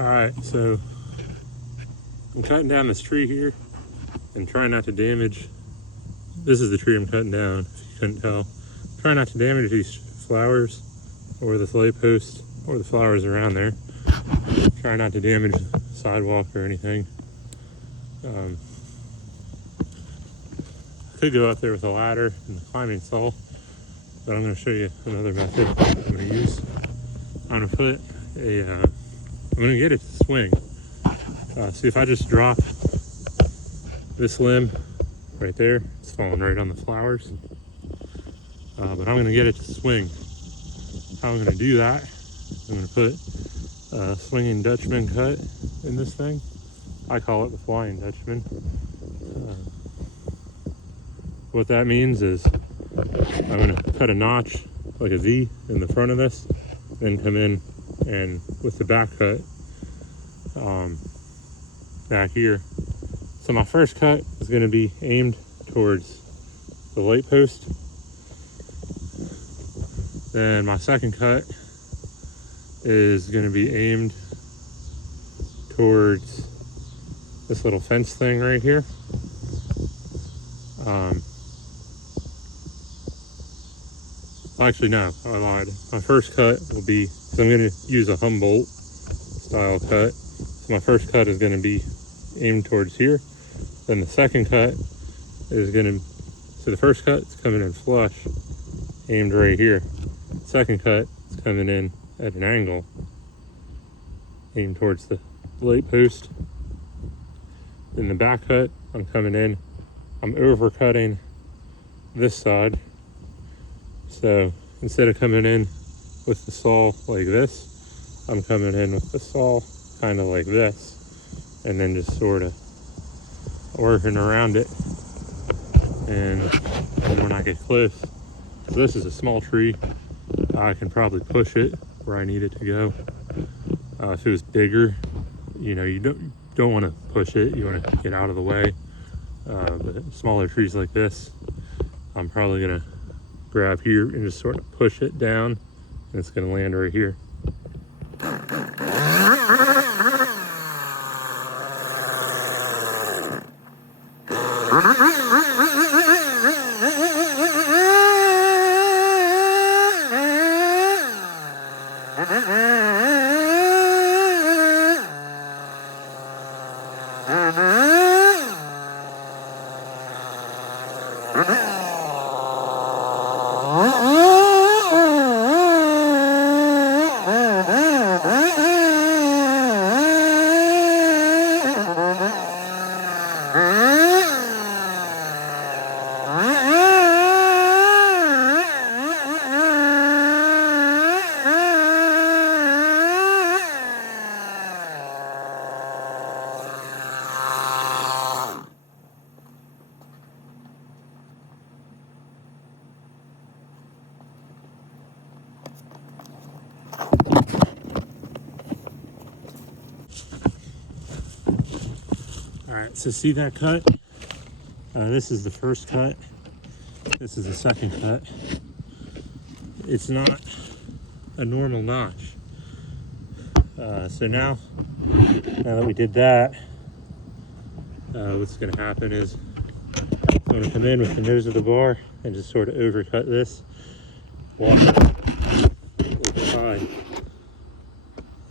Alright, so I'm cutting down this tree here and trying not to damage. This is the tree I'm cutting down, if you couldn't tell. Trying not to damage these flowers or this light post or the flowers around there. Try not to damage the sidewalk or anything. I could go up there with a ladder and a climbing saw, but I'm going to show you another method I'm going to use. I'm going to put I'm going to get it to swing. See, if I just drop this limb right there, it's falling right on the flowers. But I'm going to get it to swing. How I'm going to do that, I'm going to put a swinging Dutchman cut in this thing. I call it the flying Dutchman. What that means is I'm going to cut a notch like a V in the front of this, then come in and with the back cut back here. So my first cut is going to be aimed towards the light post. Then my second cut is going to be aimed towards this little fence thing right here. Actually, no, I lied. My first cut will be, so I'm going to use a Humboldt style cut. So my first cut is going to be aimed towards here. Then the second cut is going to, so the first cut is coming in flush, aimed right here. Second cut is coming in at an angle, aimed towards the light post. Then the back cut, I'm coming in, I'm overcutting this side. So instead of coming in with the saw like this, I'm coming in with the saw kind of like this, and then just sort of working around it. And when I get close, so this is a small tree, I can probably push it where I need it to go. If it was bigger, you know, you don't want to push it, you want to get out of the way. But smaller trees like this, I'm probably gonna grab here and just sort of push it down, and it's going to land right here. Alright, so see that cut? This is the first cut. This is the second cut. It's not a normal notch. So now that we did that, what's going to happen is I'm going to come in with the nose of the bar and just sort of overcut this, walk it over high,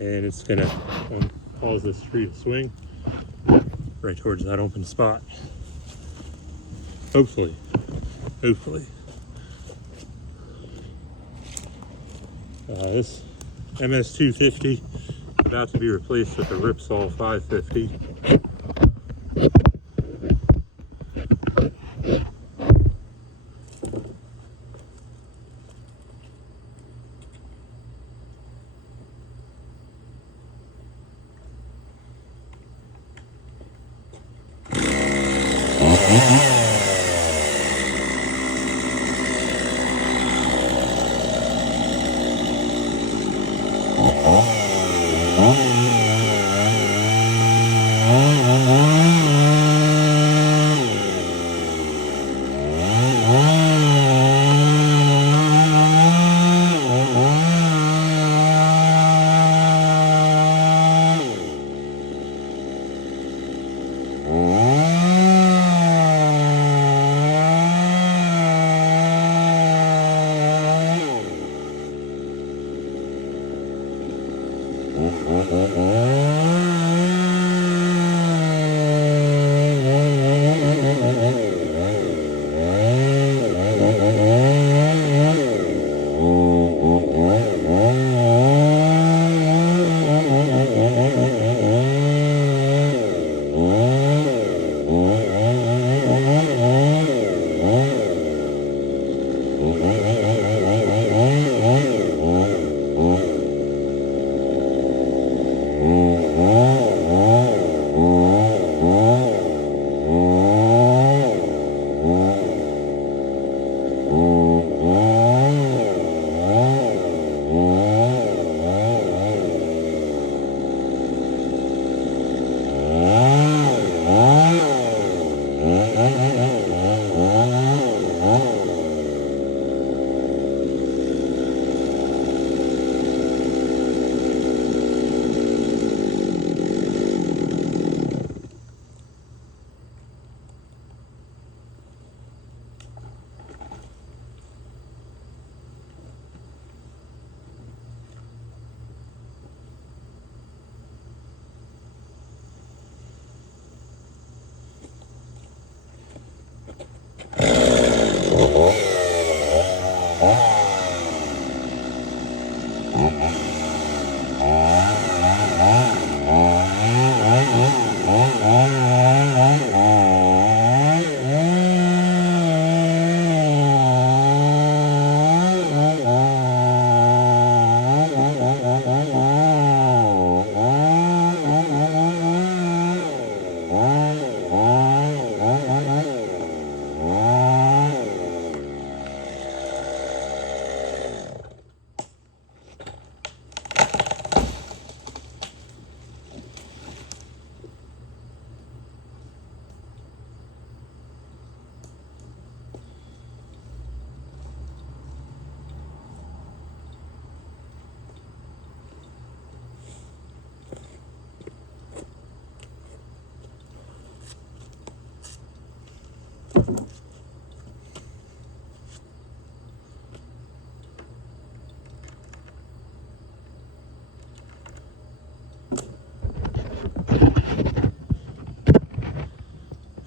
and it's going to cause this tree to swing right towards that open spot. Hopefully. This MS250 about to be replaced with a Ripsaw 550.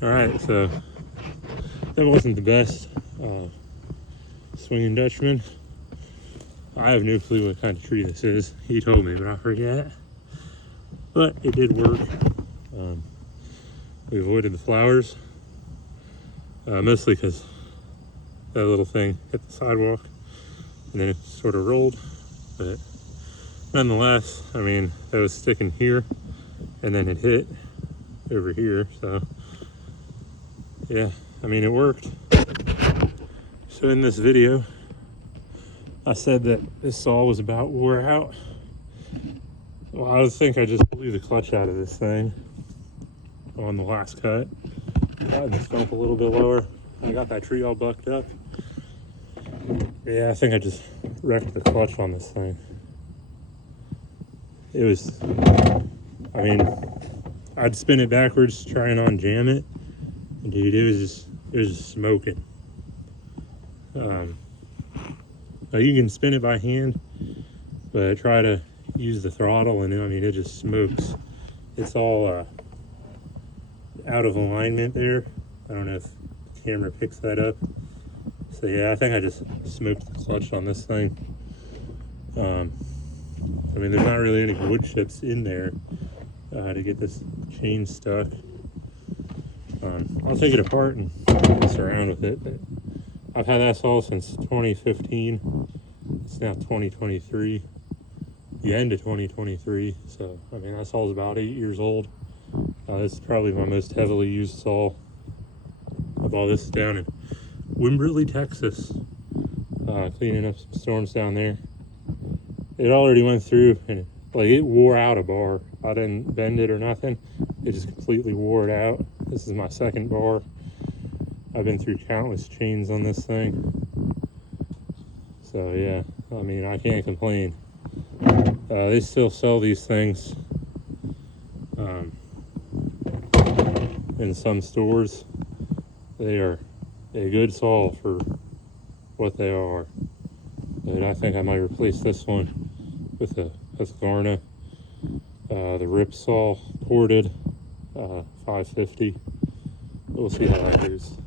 Alright, so that wasn't the best swinging Dutchman. I have no clue what kind of tree this is. He told me, but I forget. But it did work. We avoided the flowers, mostly because that little thing hit the sidewalk and then it sort of rolled. But nonetheless, I mean, that was sticking here and then it hit over here. So yeah, I mean, it worked. So in this video, I said that this saw was about wore out. Well, I think I just blew the clutch out of this thing on the last cut. Got the stump a little bit lower. I got that tree all bucked up. Yeah, I think I just wrecked the clutch on this thing. It was, I mean, I'd spin it backwards, try and unjam it. And dude, it was just smoking. Now you can spin it by hand, but try to use the throttle and I mean, it just smokes. It's all out of alignment there. I don't know if the camera picks that up. So yeah, I think I just smoked the clutch on this thing. I mean, there's not really any wood chips in there to get this chain stuck. I'll take it apart and mess around with it. But I've had that saw since 2015. It's now 2023, the end of 2023. So, I mean, that saw's about 8 years old. This is probably my most heavily used saw. I bought this down in Wimberley, Texas, cleaning up some storms down there. It already went through and like it wore out a bar. I didn't bend it or nothing. It just completely wore it out. This is my second bar. I've been through countless chains on this thing. So yeah, I mean, I can't complain. They still sell these things in some stores. They are a good saw for what they are. But I think I might replace this one with a Husqvarna The rip saw corded 550. We'll see how that goes.